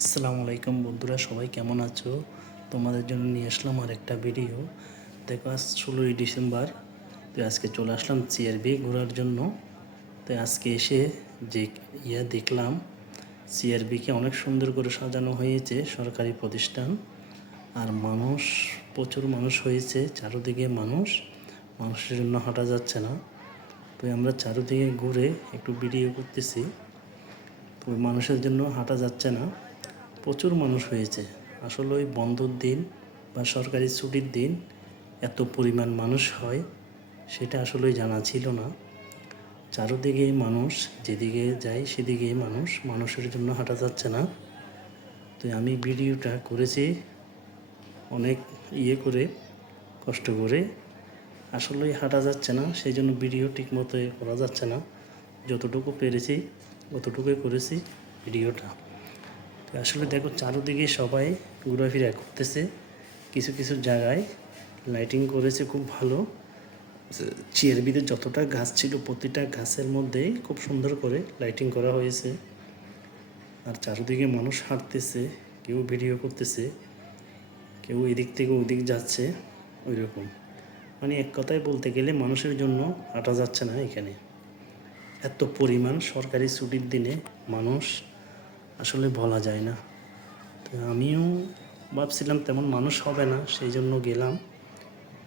আসসালামু আলাইকুম বন্ধুরা, সবাই কেমন আছো? তোমাদের জন্য নিয়ে আসলাম আর একটা ভিডিও। দেখো, আজ 16ই ডিসেম্বর। তো আজকে চলে আসলাম সিআরবি ঘোরার জন্য। তো আজকে এসে যে দেখলাম, সিআরবিকে অনেক সুন্দর করে সাজানো হয়েছে, সরকারি প্রতিষ্ঠান। আর মানুষ, প্রচুর মানুষ হয়েছে, চারদিকে মানুষ। মানুষের জন্য হাঁটা যাচ্ছে না। তো আমরা চারদিকে ঘুরে একটু ভিডিও করতেছি। তো মানুষের জন্য হাঁটা যাচ্ছে না, প্রচুর মানুষ হয়েছে। আসলে ওই বন্ধর দিন বা সরকারি ছুটির দিন এত পরিমাণ মানুষ হয় সেটা আসলে জানা ছিল না। চারদিকেই মানুষ, যেদিকে যাই সেদিকেই মানুষ, মানুষের জন্য হাঁটা যাচ্ছে না। তো আমি ভিডিওটা করেছি অনেক করে, কষ্ট করে। আসলেই হাঁটা যাচ্ছে না, সেই জন্য ভিডিও ঠিক মতো করা যাচ্ছে না। যতটুকু পেরেছি অতটুকুই করেছি ভিডিওটা। তো আসলে দেখো, চারদিকে সবাই ঘোরাফেরা করতেছে। কিছু কিছু জায়গায় লাইটিং করেছে খুব ভালো। চিয়ারবিতে যতটা গাছ ছিল প্রতিটা গাছের মধ্যেই খুব সুন্দর করে লাইটিং করা হয়েছে। আর চারদিকে মানুষ হাঁটতেছে, কেউ ভিডিও করতেছে, কেউ এদিক থেকে ওদিক যাচ্ছে। ওই রকম, মানে এক কথায় বলতে গেলে মানুষের জন্য হাঁটা যাচ্ছে না এখানে। এত পরিমাণ সরকারি ছুটির দিনে মানুষ, আসলে বলা যায় না। তো আমিও ভাবছিলাম তেমন মানুষ হবে না, সেই জন্য গেলাম,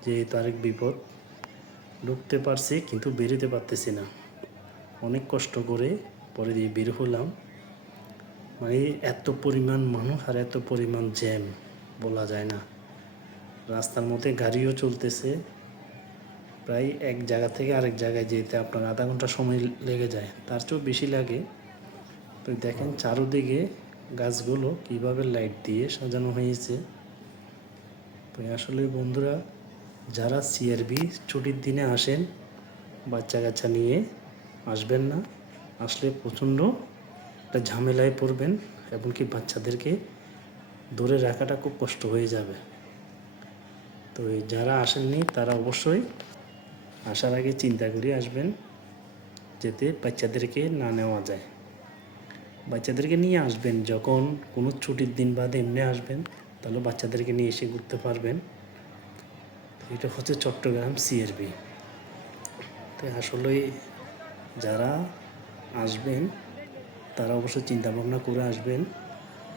যে তারেক বিপদ। ঢুকতে পারছি কিন্তু বেরোতে পারতেছি না। অনেক কষ্ট করে পরে দিয়ে বের হলাম। মানে এত পরিমাণ মানুষ আর এত পরিমাণ জ্যাম, বলা যায় না। রাস্তার মধ্যে গাড়িও চলতেছে, প্রায় এক জায়গা থেকে আরেক জায়গায় যেতে আপনার আধা ঘন্টা সময় লেগে যায়, তার চেয়েও বেশি লাগে। তো দেখেন চারদিকে গাছগুলো কীভাবে লাইট দিয়ে সাজানো হয়েছে। তো আসলে বন্ধুরা, যারা সিআরবি ছুটির দিনে আসেন, বাচ্চা কাচ্চা নিয়ে আসবেন না। আসলে প্রচণ্ড একটা ঝামেলায় পড়বেন, এবং কি বাচ্চাদেরকে ধরে রাখাটা খুব কষ্ট হয়ে যাবে। তো যারা আসেননি তারা অবশ্যই আসার আগে চিন্তা করে আসবেন, যাতে বাচ্চাদেরকে না নেওয়া যায়। বাচ্চাদেরকে নিয়ে আসবেন যখন কোনো ছুটির দিন বাদে এমনি আসবেন, তাহলে বাচ্চাদেরকে নিয়ে এসে ঘুরতে পারবেন। তো এটা হচ্ছে চট্টগ্রাম সিআরবি। তো আসলেই যারা আসবেন তারা অবশ্যই চিন্তা ভাবনা করে আসবেন,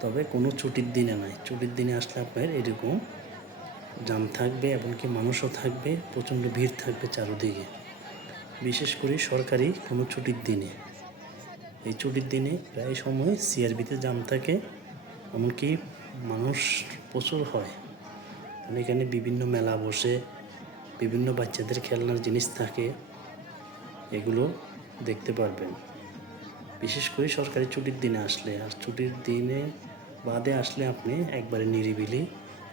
তবে কোনো ছুটির দিনে নয়। ছুটির দিনে আসলে আপনার এরকম জ্যাম থাকবে, এবং কি মানুষও থাকবে, প্রচণ্ড ভিড় থাকবে চারদিকে। বিশেষ করে সরকারি কোনো ছুটির দিনে, এই ছুটির দিনে প্রায় সময় সিআরবিতে জ্যাম থাকে, এমনকি মানুষ প্রচুর হয়। কারণ এখানে বিভিন্ন মেলা বসে, বিভিন্ন বাচ্চাদের খেলনার জিনিস থাকে, এগুলো দেখতে পারবেন। বিশেষ করে সরকারি ছুটির দিনে আসলে, আর ছুটির দিনে বাদে আসলে আপনি একবারে নিরিবিলি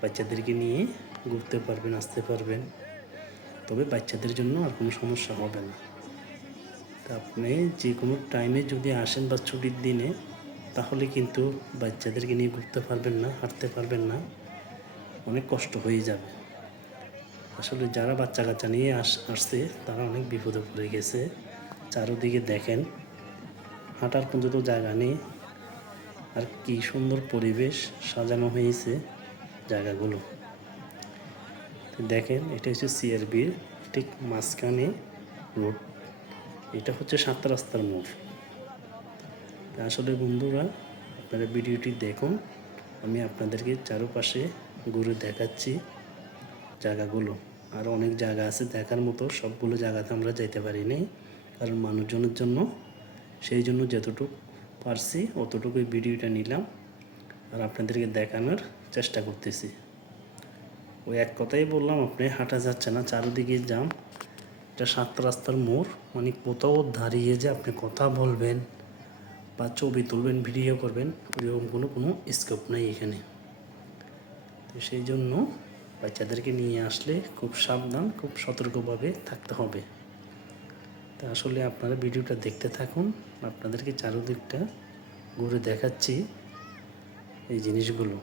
বাচ্চাদেরকে নিয়ে ঘুরতে পারবেন, আসতে পারবেন। তবে বাচ্চাদের জন্য আর কোনো সমস্যা হবে না। তা আপনি যে কোনো টাইমে যদি আসেন বা ছুটির দিনে, তাহলে কিন্তু বাচ্চাদেরকে নিয়ে ঘুরতে পারবেন না, হাঁটতে পারবেন না, অনেক কষ্ট হয়ে যাবে। আসলে যারা বাচ্চা কাচ্চা নিয়ে আসছে তারা অনেক বিপদে পড়ে গেছে। চারদিকে দেখেন, হাঁটার পর্যন্ত জায়গা নেই। আর কি সুন্দর পরিবেশ সাজানো হয়েছে জায়গাগুলো। দেখেন, এটা হচ্ছে সিআরবির ঠিক মাঝখানে রোড। এটা হচ্ছে 7 রাস্তার মোড়। আসলে বন্ধুরা, আপনারা ভিডিওটি দেখুন, আমি আপনাদেরকে চারপাশে ঘুরে দেখাচ্ছি জায়গাগুলো। আর অনেক জায়গা আছে দেখার মতো, সবগুলো জায়গাতে আমরা যাইতে পারি নাই, কারণ মানুষজনের জন্য। সেই জন্য যতটুকু পারছি অতটুকুই ভিডিওটা নিলাম, আর আপনাদেরকে দেখানোর চেষ্টা করতেছি। ওই এক কথাই বললাম, আপনি হাঁটা যাচ্ছে না, চারিদিকে জ্যাম। এটা 7 রাস্তার মোড়, মানে কোথাও দাঁড়িয়ে যে আপনি কথা বলবেন বা ছবি তুলবেন, ভিডিও করবেন, ওইরকম কোনো স্কোপ নাই এখানে। তো সেই জন্য বাচ্চাদেরকে নিয়ে আসলে খুব সাবধান, খুব সতর্কভাবে থাকতে হবে। তা আসলে আপনারা ভিডিওটা দেখতে থাকুন, আপনাদেরকে চারদিকটা ঘুরে দেখাচ্ছি এই জিনিসগুলো।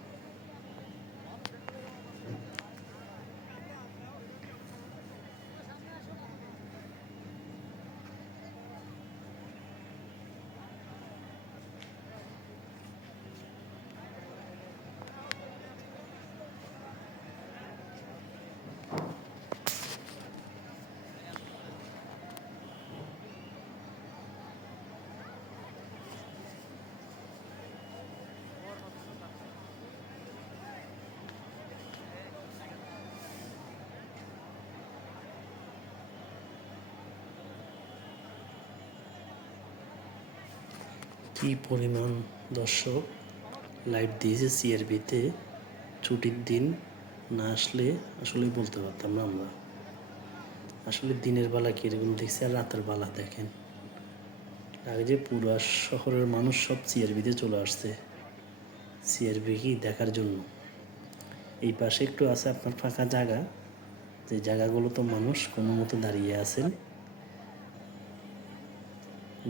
কি পরিমাণ দর্শক লাইভ দিয়েছে সিআরবিতে। ছুটির দিন না আসলে আসলেই বলতে পারতাম না আমরা। আসলে দিনের বেলা কীরকম দেখছি আর রাতের বেলা দেখেন, আগে যে পুরো শহরের মানুষ সব সিআরবিতে চলে আসছে সিআরবি কি দেখার জন্য। এই পাশে একটু আছে আপনার ফাঁকা জায়গা, যে জায়গাগুলো তো মানুষ কোনো মতো দাঁড়িয়ে আছেন।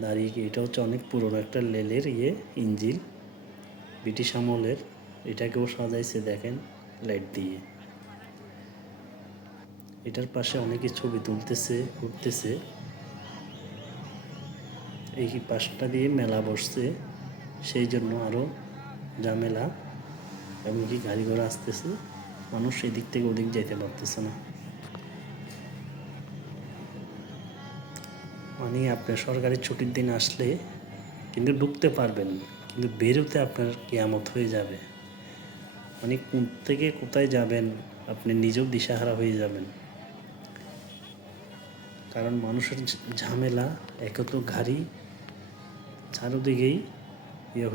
দাঁড়িয়ে এটা হচ্ছে অনেক পুরনো একটা রেলের ইঞ্জিন, ব্রিটিশ আমলের। এটাকেও সাজাইছে দেখেন লাইট দিয়ে। এটার পাশে অনেকে ছবি তুলতেছে, ঘুরতেছে। এই পাশটা দিয়ে মেলা বসছে, সেই জন্য আরও ঝামেলা। এমনকি গাড়ি ঘোড়া আসতেছে, মানুষ এদিক থেকে ওদিক যাইতে পারতেছে না। মানে আপনার সরকারি ছুটির দিন আসলে কিন্তু ঢুকতে পারবেন, কিন্তু বেরোতে আপনার কিয়ামত হয়ে যাবে। মানে কোন থেকে কোথায় যাবেন আপনি নিজেও দিশাহারা হয়ে যাবেন। কারণ মানুষের ঝামেলা, একে তো গাড়ি চারোদিকেই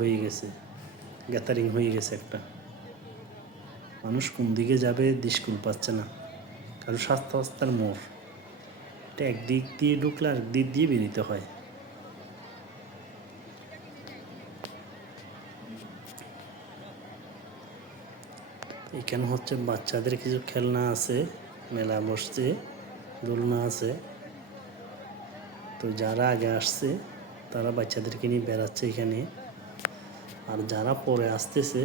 হয়ে গেছে, গ্যাদারিং হয়ে গেছে একটা। মানুষ কোন দিকে যাবে দিশকুল পাচ্ছে না। কারণ স্বাস্থ্য রাস্তার মোড়, এটা একদিক দিয়ে ঢুকলে আরেক দিক দিয়ে বেরোতে হয়। এখানে হচ্ছে বাচ্চাদের কিছু খেলনা আছে, মেলা বসছে, দোলনা আছে। তো যারা আগে আসছে তারা বাচ্চাদেরকে নিয়ে বেড়াচ্ছে এখানে, আর যারা পরে আসতেছে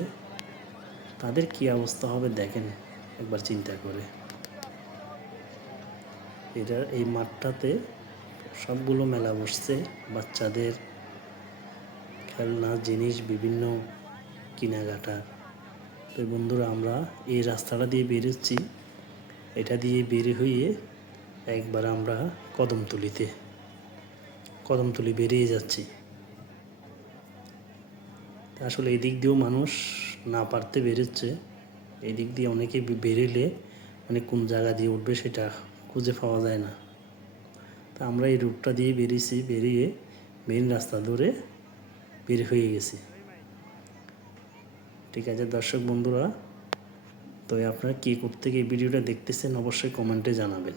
তাদের কি অবস্থা হবে দেখেন একবার চিন্তা করে। এই মাঠটাতে সবগুলো মেলা বসছে, বাচ্চাদের খেলনা জিনিস, বিভিন্ন কেনাকাটা। তো বন্ধুরা, আমরা এই রাস্তাটা দিয়ে বেরোচ্ছি, এটা দিয়ে বের হয়ে একবার আমরা কদমতলি বেরিয়ে যাচ্ছি। আসলে এই দিক দিয়েও মানুষ না পারতে বেরোচ্ছে, এই দিক দিয়ে অনেকে বেরোলে মানে কোন জায়গা দিয়ে উঠবে সেটা খুঁজে পাওয়া যায় না। তা আমরা এই রুটটা দিয়ে বেরিয়ে মেন রাস্তা ধরে বের হয়ে গেছি। ঠিক আছে দর্শক বন্ধুরা, তো আপনারা কে কোত্থেকে এই ভিডিওটা দেখতেছেন অবশ্যই কমেন্টে জানাবেন।